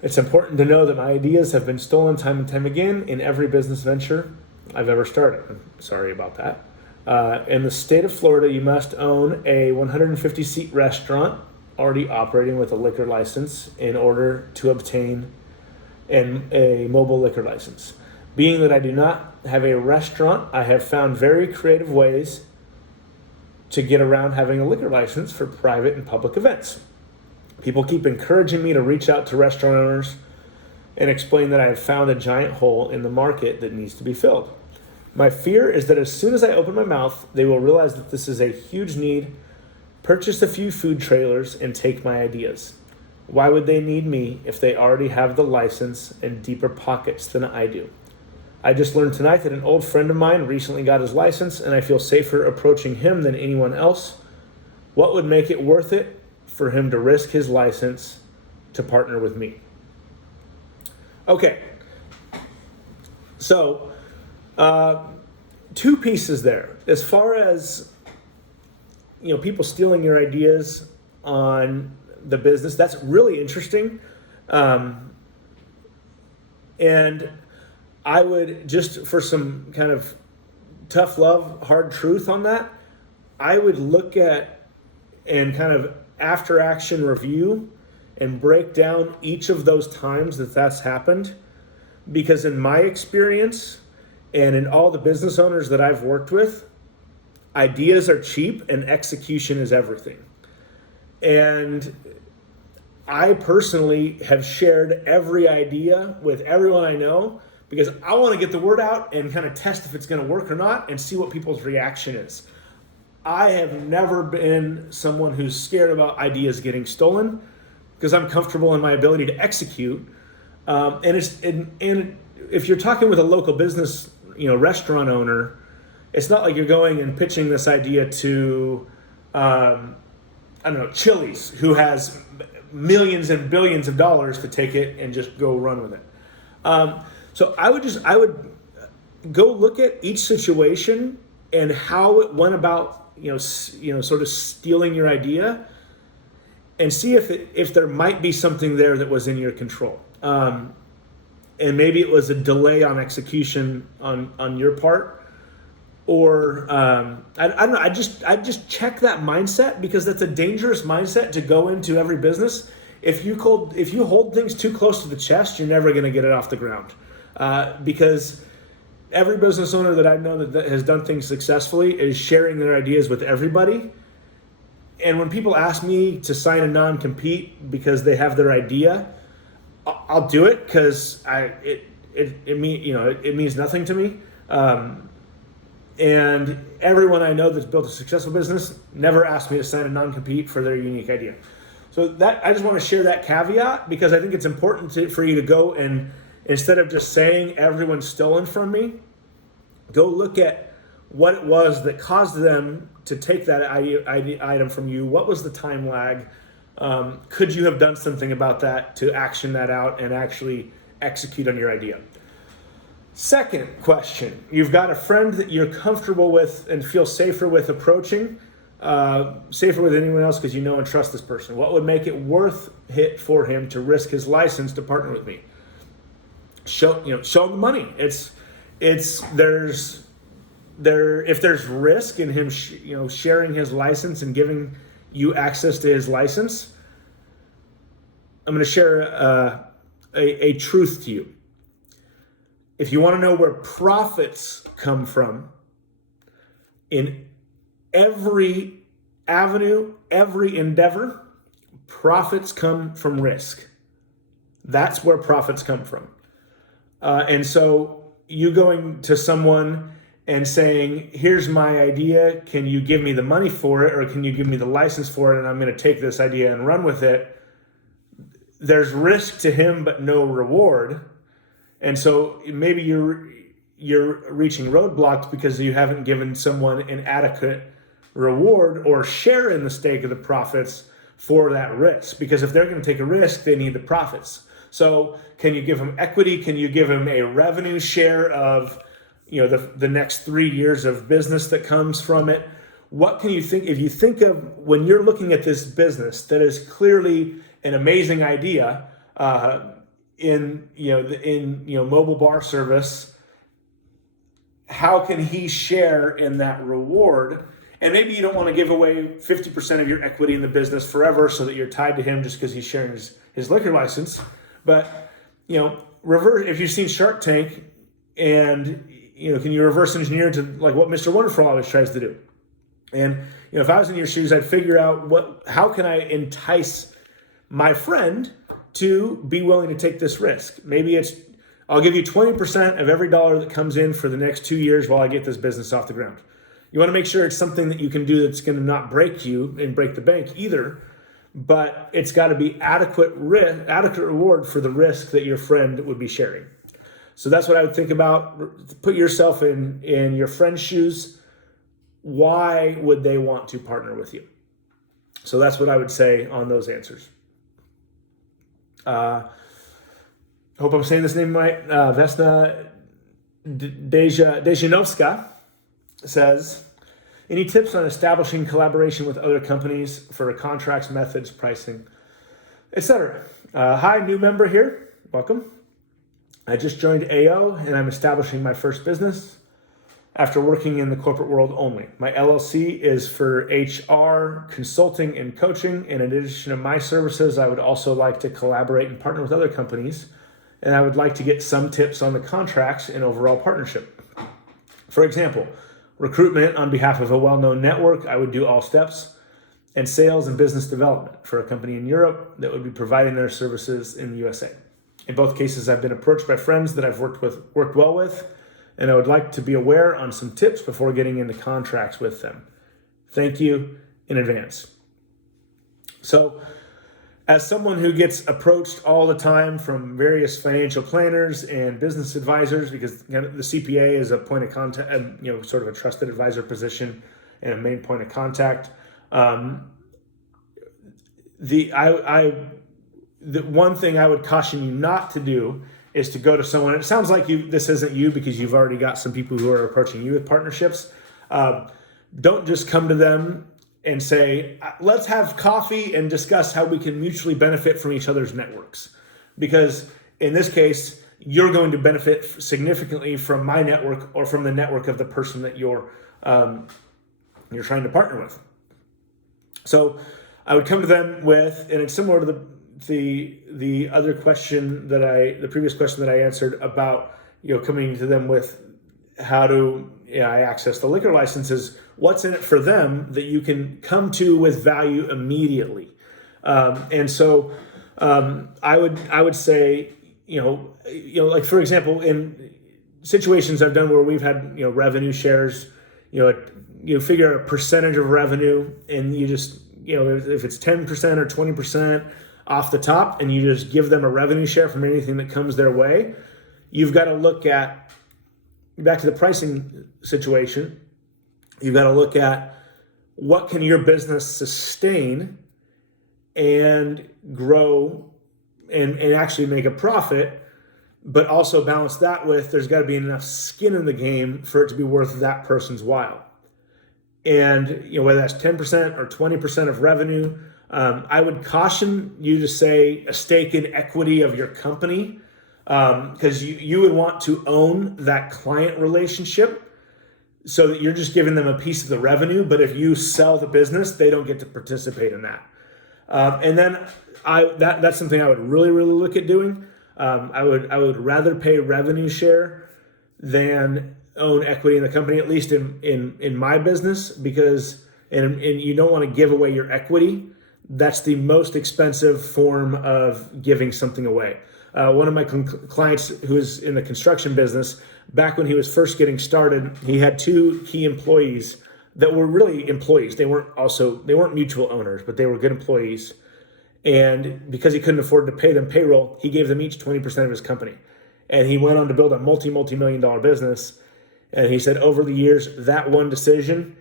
it's important to know that my ideas have been stolen time and time again in every business venture I've ever started. I'm sorry about that. In the state of Florida, you must own a 150-seat restaurant already operating with a liquor license in order to obtain a mobile liquor license. Being that I do not have a restaurant, I have found very creative ways to get around having a liquor license for private and public events. People keep encouraging me to reach out to restaurant owners and explain that I have found a giant hole in the market that needs to be filled. My fear is that as soon as I open my mouth, they will realize that this is a huge need, purchase a few food trailers, and take my ideas. Why would they need me if they already have the license and deeper pockets than I do? I just learned tonight that an old friend of mine recently got his license, and I feel safer approaching him than anyone else. What would make it worth it for him to risk his license to partner with me? Okay, so 2 pieces there. As far as people stealing your ideas on the business, that's really interesting. And I would, just for some kind of tough love, hard truth on that, I would look at and kind of after action review and break down each of those times that that's happened. Because in my experience and in all the business owners that I've worked with, ideas are cheap and execution is everything. And I personally have shared every idea with everyone I know because I want to get the word out and kind of test if it's going to work or not and see what people's reaction is. I have never been someone who's scared about ideas getting stolen because I'm comfortable in my ability to execute. And if you're talking with a local business, restaurant owner, it's not like you're going and pitching this idea to, Chili's, who has millions and billions of dollars to take it and just go run with it. So I would go look at each situation and how it went about, sort of stealing your idea, and see if there might be something there that was in your control. And maybe it was a delay on execution on your part, or I don't know. I just check that mindset, because that's a dangerous mindset to go into every business. If you hold things too close to the chest, you're never going to get it off the ground, because every business owner that I know that has done things successfully is sharing their ideas with everybody. And when people ask me to sign a non-compete because they have their idea, I'll do it, because it means nothing to me. And everyone I know that's built a successful business never asked me to sign a non-compete for their unique idea. So that I just want to share that caveat, because I think it's important for you to go and, instead of just saying everyone's stolen from me, go look at what it was that caused them to take that item from you. What was the time lag? Could you have done something about that to action that out and actually execute on your idea? Second question, you've got a friend that you're comfortable with and feel safer with approaching, safer with anyone else because you know and trust this person. What would make it worth it for him to risk his license to partner with me? Show him the money. If there's risk in him, sharing his license and giving you access to his license, I'm going to share a truth to you. If you want to know where profits come from, in every avenue, every endeavor, profits come from risk. That's where profits come from. And so you going to someone and saying, here's my idea, can you give me the money for it, or can you give me the license for it, and I'm going to take this idea and run with it, there's risk to him but no reward. And so maybe you're reaching roadblocks because you haven't given someone an adequate reward or share in the stake of the profits for that risk. Because if they're going to take a risk, they need the profits. So can you give them equity? Can you give them a revenue share of the next 3 years of business that comes from it? What can you think, if you think of when you're looking at this business that is clearly an amazing idea, in mobile bar service, how can he share in that reward? And maybe you don't want to give away 50% of your equity in the business forever so that you're tied to him just because he's sharing his liquor license. But reverse, if you've seen Shark Tank, and can you reverse engineer to like what Mr. Wonderful always tries to do? And if I was in your shoes, I'd figure out how can I entice my friend to be willing to take this risk. Maybe I'll give you 20% of every dollar that comes in for the next 2 years while I get this business off the ground. You want to make sure it's something that you can do that's going to not break you and break the bank either, but it's got to be adequate reward for the risk that your friend would be sharing. So that's what I would think about. Put yourself in your friend's shoes. Why would they want to partner with you? So that's what I would say on those answers. Hope I'm saying this name right. Vesna Dejanovska says, any tips on establishing collaboration with other companies for contracts, methods, pricing, etc.? Hi, new member here. Welcome. I just joined AO and I'm establishing my first business after working in the corporate world only. My LLC is for HR, consulting, and coaching. In addition to my services, I would also like to collaborate and partner with other companies, and I would like to get some tips on the contracts and overall partnership. For example, recruitment on behalf of a well-known network, I would do all steps, and sales and business development for a company in Europe that would be providing their services in the USA. In both cases, I've been approached by friends that I've worked well with, and I would like to be aware on some tips before getting into contracts with them. Thank you in advance. So, as someone who gets approached all the time from various financial planners and business advisors, because the CPA is a point of contact, sort of a trusted advisor position and a main point of contact. The one thing I would caution you not to do is to go to someone. It sounds like this isn't you because you've already got some people who are approaching you with partnerships. Don't just come to them and say, let's have coffee and discuss how we can mutually benefit from each other's networks. Because in this case, you're going to benefit significantly from my network or from the network of the person that you're trying to partner with. So I would come to them with, and it's similar to the other question the previous question that I answered about, coming to them with how do I access the liquor licenses. What's in it for them that you can come to with value immediately? And so I would say, like for example, in situations I've done where we've had revenue shares, you figure a percentage of revenue, and you just if it's 10% or 20% off the top, and you just give them a revenue share from anything that comes their way. You've got to look at, back to the pricing situation, you've got to look at what can your business sustain and grow and actually make a profit, but also balance that with there's got to be enough skin in the game for it to be worth that person's while. And whether that's 10% or 20% of revenue, I would caution you to say a stake in equity of your company, because you would want to own that client relationship so that you're just giving them a piece of the revenue. But if you sell the business, they don't get to participate in that. And then that's something I would really, really look at doing. I would rather pay revenue share than own equity in the company, at least in my business, because and you don't want to give away your equity. That's the most expensive form of giving something away. One of my clients who is in the construction business, back when he was first getting started, he had two key employees that were really employees. They weren't mutual owners, but they were good employees. And because he couldn't afford to pay them payroll, he gave them each 20% of his company. And he went on to build a multi-million dollar business. And he said over the years, that one decision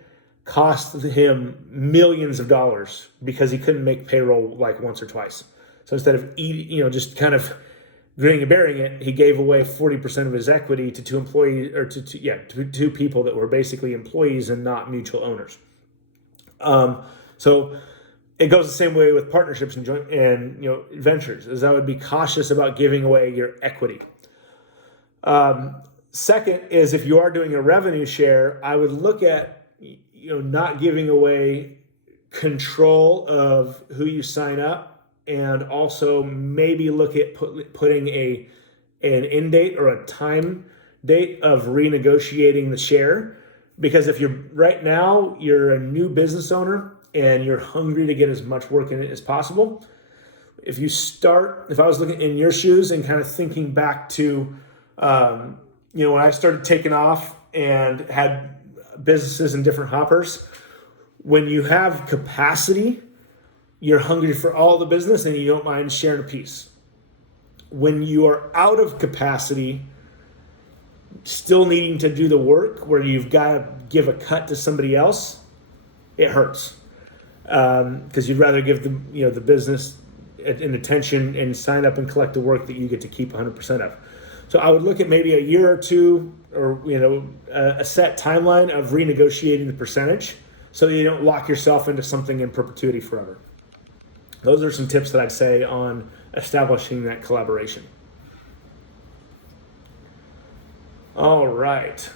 cost him millions of dollars because he couldn't make payroll like once or twice. So instead of just kind of grinning and bearing it, he gave away 40% of his equity to two employees, or to two people that were basically employees and not mutual owners. So it goes the same way with partnerships and joint and ventures, as I would be cautious about giving away your equity. Second is, if you are doing a revenue share, I would look at not giving away control of who you sign up, and also maybe look at putting an end date or a time date of renegotiating the share. Because if right now you're a new business owner and you're hungry to get as much work in it as possible, if I was looking in your shoes and kind of thinking back to when I started taking off and had businesses in different hoppers, when you have capacity, you're hungry for all the business and you don't mind sharing a piece. When you are out of capacity, still needing to do the work where you've got to give a cut to somebody else, it hurts. Because you'd rather give the business an attention and sign up and collect the work that you get to keep 100% of. So I would look at maybe a year or two, or a set timeline of renegotiating the percentage, so that you don't lock yourself into something in perpetuity forever. Those are some tips that I'd say on establishing that collaboration. All right.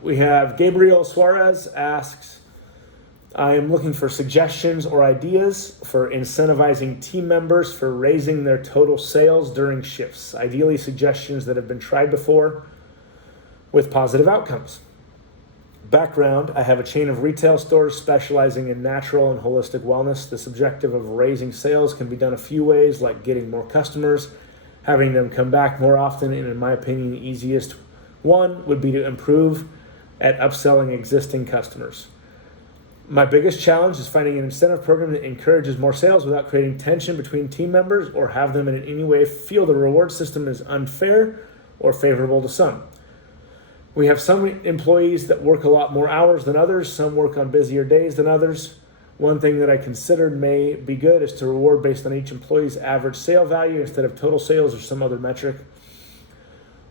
We have Gabriel Suarez asks, I am looking for suggestions or ideas for incentivizing team members for raising their total sales during shifts. Ideally, suggestions that have been tried before with positive outcomes. Background, I have a chain of retail stores specializing in natural and holistic wellness. This objective of raising sales can be done a few ways, like getting more customers, having them come back more often, and in my opinion, the easiest one would be to improve at upselling existing customers. My biggest challenge is finding an incentive program that encourages more sales without creating tension between team members or have them in any way feel the reward system is unfair or favorable to some. We have some employees that work a lot more hours than others. Some work on busier days than others. One thing that I considered may be good is to reward based on each employee's average sale value instead of total sales or some other metric.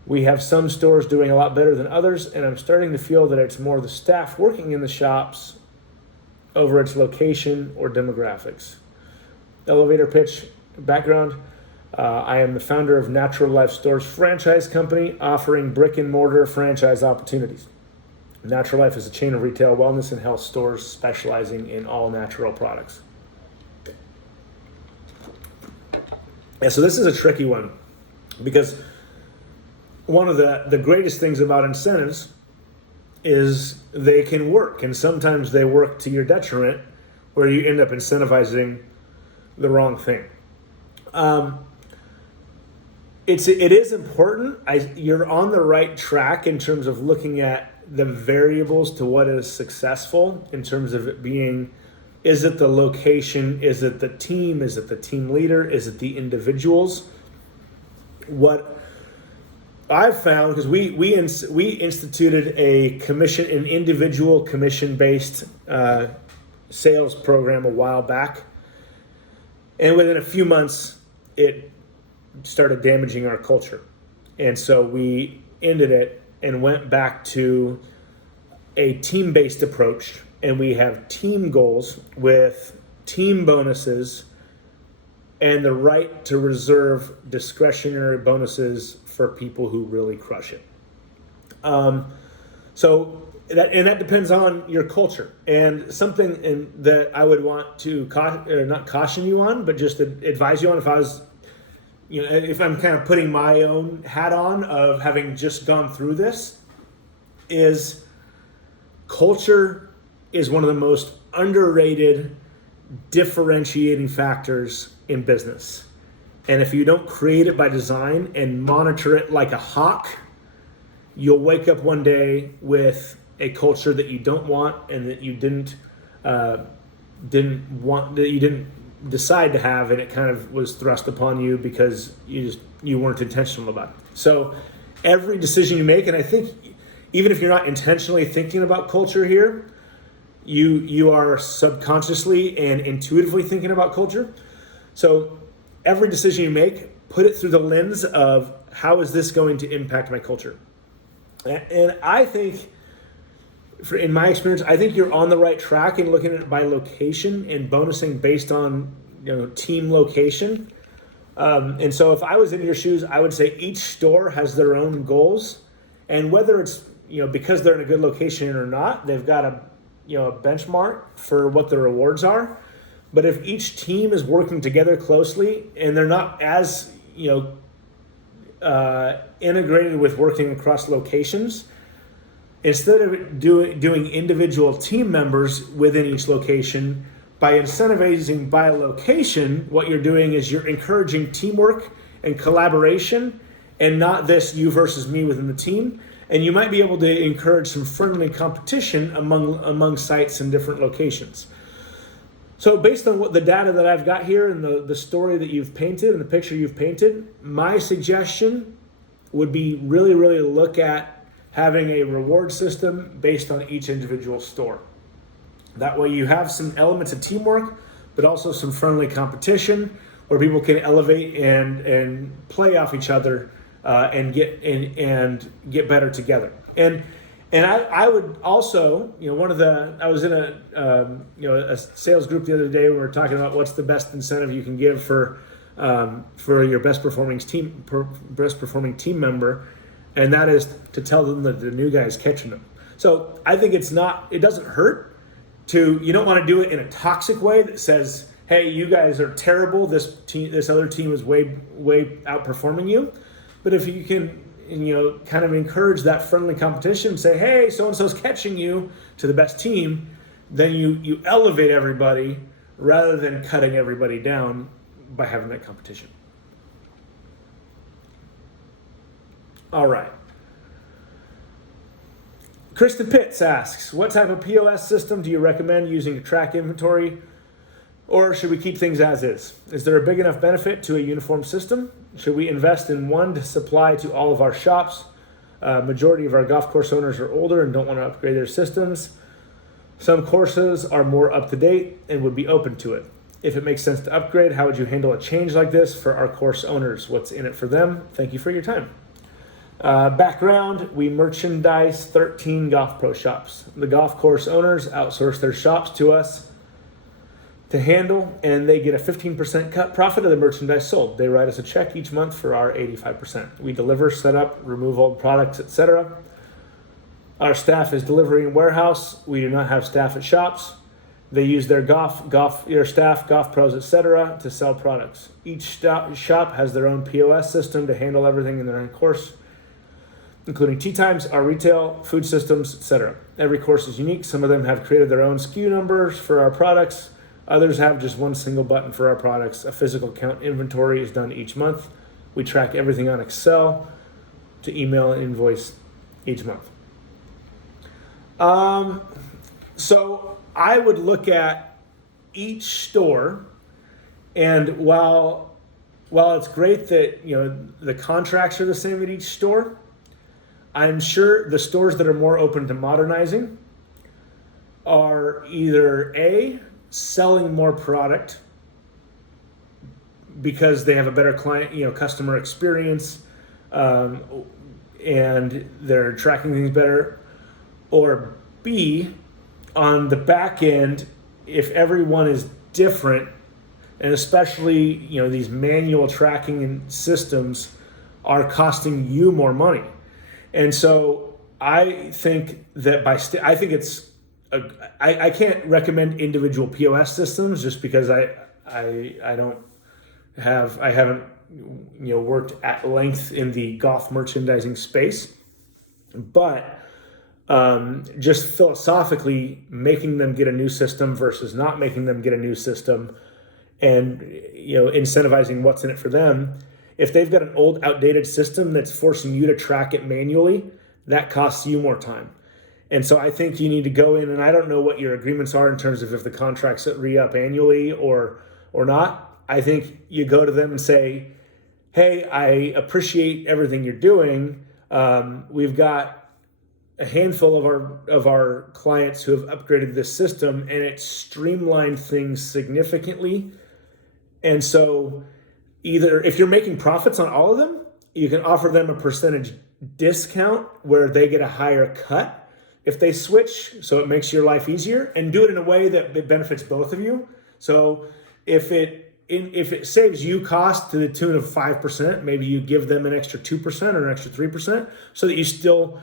We have some stores doing a lot better than others, and I'm starting to feel that it's more the staff working in the shops over its location or demographics. Elevator pitch background. I am the founder of Natural Life Stores franchise company, offering brick and mortar franchise opportunities. Natural Life is a chain of retail wellness and health stores specializing in all natural products. And so this is a tricky one, because one of the greatest things about incentives is they can work, and sometimes they work to your detriment, where you end up incentivizing the wrong thing. It is important. You're on the right track in terms of looking at the variables to what is successful, in terms of it being, is it the location, is it the team, is it the team leader, is it the individuals? What I've found, because we instituted an individual commission-based sales program a while back, and within a few months it started damaging our culture, and so we ended it and went back to a team-based approach, and we have team goals with team bonuses and the right to reserve discretionary bonuses for people who really crush it. So that depends on your culture, and something that I would want to not caution you on, but just advise you on, if I was, if I'm kind of putting my own hat on of having just gone through this, is culture is one of the most underrated differentiating factors in business. And if you don't create it by design and monitor it like a hawk, you'll wake up one day with a culture that you don't want, and that you didn't decide to have, and it kind of was thrust upon you because you weren't intentional about it. So every decision you make, and I think even if you're not intentionally thinking about culture here, you are subconsciously and intuitively thinking about culture. So every decision you make, put it through the lens of, how is this going to impact my culture? And I think, in my experience, I think you're on the right track in looking at it by location and bonusing based on team location. And so if I was in your shoes, I would say each store has their own goals, and whether it's because they're in a good location or not, they've got a benchmark for what the rewards are. But if each team is working together closely and they're not as integrated with working across locations, instead of doing individual team members within each location, by incentivizing by location, what you're doing is you're encouraging teamwork and collaboration, and not this you versus me within the team. And you might be able to encourage some friendly competition among sites in different locations. So based on what the data that I've got here, and the story that you've painted and the picture you've painted, my suggestion would be really, really look at having a reward system based on each individual store. That way you have some elements of teamwork, but also some friendly competition where people can elevate and play off each other and get better together. And I would also, I was in a sales group the other day where we were talking about what's the best incentive you can give for your best performing team member, and that is to tell them that the new guy is catching them. So I think it doesn't hurt you don't want to do it in a toxic way that says, hey, you guys are terrible, this other team is way outperforming you. But if you can kind of encourage that friendly competition, say, hey, so-and-so's catching you to the best team, then you elevate everybody rather than cutting everybody down by having that competition. All right. Kristen Pitts asks, what type of POS system do you recommend using to track inventory, or should we keep things as is? Is there a big enough benefit to a uniform system? Should we invest in one to supply to all of our shops? Majority of our golf course owners are older and don't want to upgrade their systems. Some courses are more up to date and would be open to it. If it makes sense to upgrade, how would you handle a change like this for our course owners? What's in it for them? Thank you for your time. Background, we merchandise 13 golf pro shops. The golf course owners outsource their shops to us to handle, and they get a 15% cut profit of the merchandise sold. They write us a check each month for our 85%. We deliver, set up, remove old products, etc. Our staff is delivery and warehouse. We do not have staff at shops. They use their staff, golf pros, etc. to sell products. Each shop has their own POS system to handle everything in their own course, including tea times, our retail, food systems, etc. Every course is unique. Some of them have created their own SKU numbers for our products. Others have just one single button for our products. A physical count inventory is done each month. We track everything on Excel to email and invoice each month. So I would look at each store, and while it's great that the contracts are the same at each store, I'm sure the stores that are more open to modernizing are either A, selling more product because they have a better customer experience, and they're tracking things better, or B, on the back end, if everyone is different, and especially these manual tracking systems are costing you more money. And so I think that I can't recommend individual POS systems just because I haven't worked at length in the golf merchandising space, but just philosophically making them get a new system versus not making them get a new system, and incentivizing what's in it for them. If they've got an old, outdated system that's forcing you to track it manually, that costs you more time. And so I think you need to go in, and I don't know what your agreements are in terms of if the contracts re-up annually or not. I think you go to them and say, hey, I appreciate everything you're doing. We've got a handful of our clients who have upgraded this system, and it's streamlined things significantly. And so either if you're making profits on all of them, you can offer them a percentage discount where they get a higher cut if they switch, so it makes your life easier, and do it in a way that benefits both of you. So if it saves you cost to the tune of 5%, maybe you give them an extra 2% or an extra 3%, so that you still,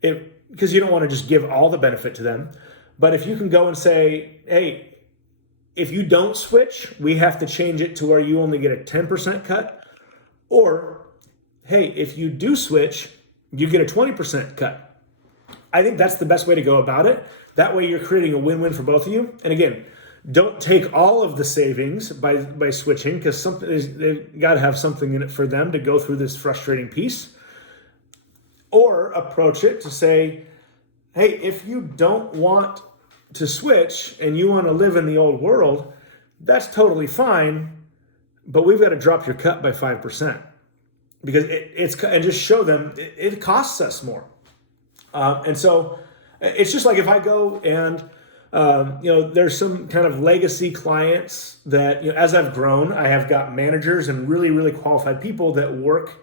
because you don't want to just give all the benefit to them. But if you can go and say, hey, if you don't switch, we have to change it to where you only get a 10% cut. Or, hey, if you do switch, you get a 20% cut. I think that's the best way to go about it. That way you're creating a win-win for both of you. And again, don't take all of the savings by switching, because they've got to have something in it for them to go through this frustrating piece. Or approach it to say, hey, if you don't want to switch and you want to live in the old world, that's totally fine, but we've got to drop your cut by 5%, because and just show them it costs us more. And so it's just like if I go and there's some kind of legacy clients that as I've grown, I have got managers and really, really qualified people that work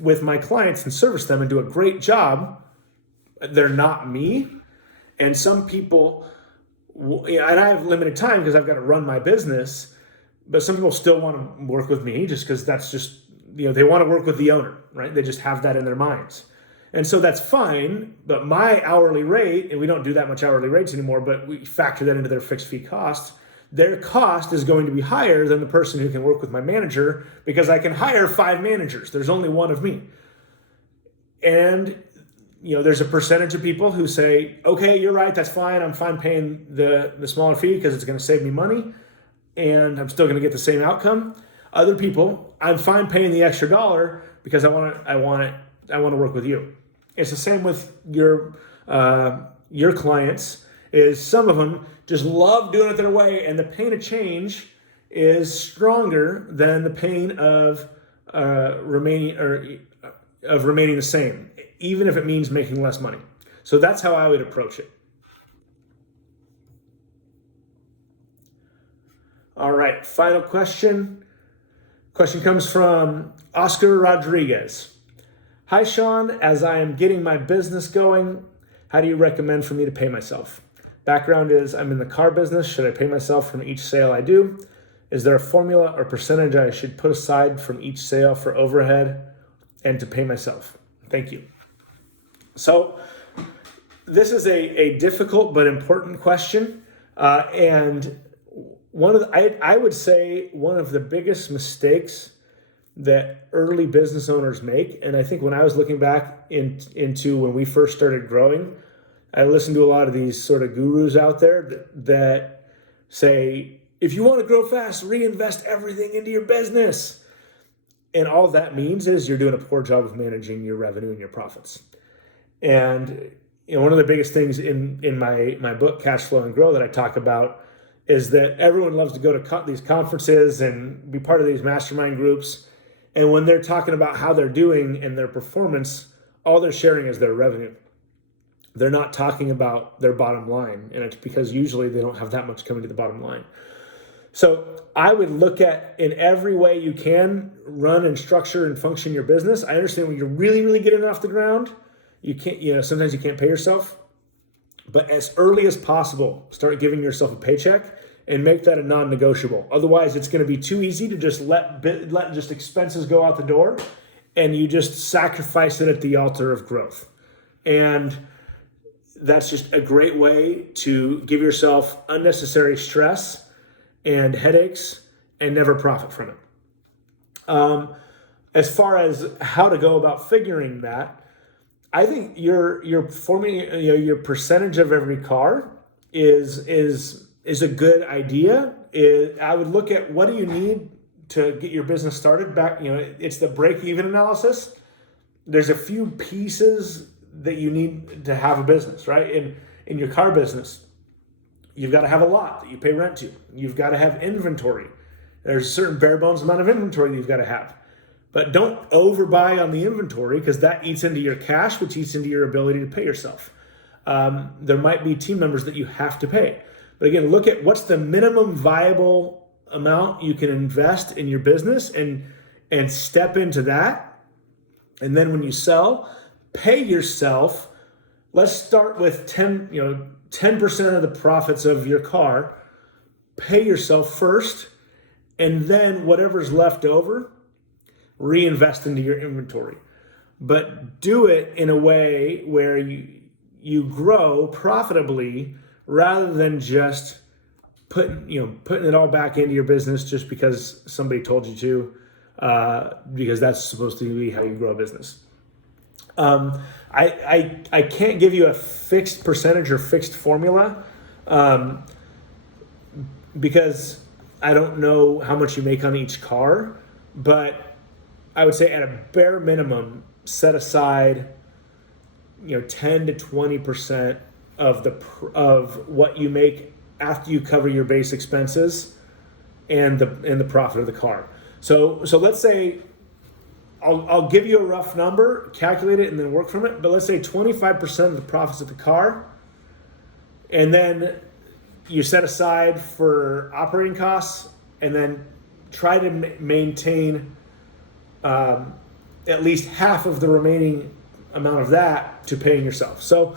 with my clients and service them and do a great job. They're not me. And some people, and I have limited time because I've got to run my business, but some people still want to work with me just because that's just, they want to work with the owner, right? They just have that in their minds. And so that's fine, but my hourly rate, and we don't do that much hourly rates anymore, but we factor that into their fixed fee costs. Their cost is going to be higher than the person who can work with my manager, because I can hire 5 managers. There's only one of me. And there's a percentage of people who say, okay, you're right, that's fine. I'm fine paying the smaller fee because it's going to save me money and I'm still going to get the same outcome. Other people, I'm fine paying the extra dollar because I want to work with you. It's the same with your clients. Is some of them just love doing it their way, and the pain of change is stronger than the pain of remaining the same, even if it means making less money. So that's how I would approach it. All right, final question. Question comes from Oscar Rodriguez. Hi, Sean. As I am getting my business going, how do you recommend for me to pay myself? Background is I'm in the car business. Should I pay myself from each sale I do? Is there a formula or percentage I should put aside from each sale for overhead and to pay myself? Thank you. So this is a difficult but important question. And I would say one of the biggest mistakes that early business owners make, and I think when I was looking back into when we first started growing, I listened to a lot of these sort of gurus out there that say, if you want to grow fast, reinvest everything into your business. And all that means is you're doing a poor job of managing your revenue and your profits. And one of the biggest things in my book, Cash Flow and Grow, that I talk about is that everyone loves to go to these conferences and be part of these mastermind groups. And when they're talking about how they're doing and their performance, all they're sharing is their revenue. They're not talking about their bottom line. And it's because usually they don't have that much coming to the bottom line. So I would look at, in every way you can, run and structure and function your business. I understand when you're really, really getting off the ground, you can't, sometimes you can't pay yourself. But as early as possible, start giving yourself a paycheck and make that a non-negotiable. Otherwise, it's going to be too easy to just let just expenses go out the door, and you just sacrifice it at the altar of growth. And that's just a great way to give yourself unnecessary stress and headaches and never profit from it. As far as how to go about figuring that, I think your forming your percentage of every car is a good idea. I would look at what do you need to get your business started back. It's the break-even analysis. There's a few pieces that you need to have a business, right? In your car business, you've got to have a lot that you pay rent to. You've got to have inventory. There's a certain bare bones amount of inventory that you've got to have. But don't overbuy on the inventory, because that eats into your cash, which eats into your ability to pay yourself. There might be team members that you have to pay. But again, look at what's the minimum viable amount you can invest in your business and step into that. And then when you sell, pay yourself. Let's start with 10% of the profits of your car. Pay yourself first, and then whatever's left over, reinvest into your inventory. But do it in a way where you grow profitably, rather than just putting it all back into your business just because somebody told you to, because that's supposed to be how you grow a business. I can't give you a fixed percentage or fixed formula, because I don't know how much you make on each car, but I would say at a bare minimum, set aside 10 to 20% of what you make after you cover your base expenses and the profit of the car. So let's say I'll give you a rough number, calculate it, and then work from it. But let's say 25% of the profits of the car, and then you set aside for operating costs, and then try to maintain at least half of the remaining amount of that to paying yourself. So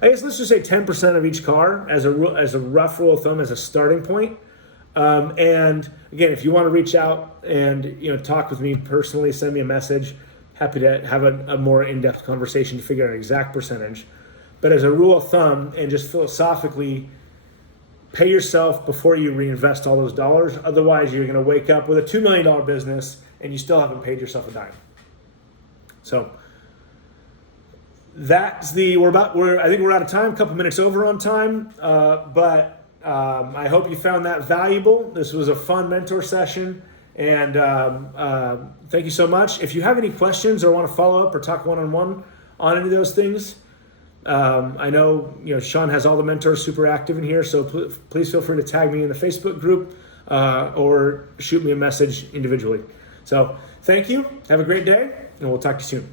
I guess let's just say 10% of each car as a rough rule of thumb, as a starting point. And again, if you want to reach out and talk with me personally, send me a message. Happy to have a more in-depth conversation to figure out an exact percentage. But as a rule of thumb, and just philosophically, pay yourself before you reinvest all those dollars. Otherwise, you're going to wake up with a $2 million business and you still haven't paid yourself a dime. So that's I think we're out of time, a couple minutes over on time, but I hope you found that valuable. This was a fun mentor session, and thank you so much. If you have any questions or want to follow up or talk one-on-one on any of those things, I know Sean has all the mentors super active in here, so please feel free to tag me in the Facebook group or shoot me a message individually. So thank you. Have a great day, and we'll talk to you soon.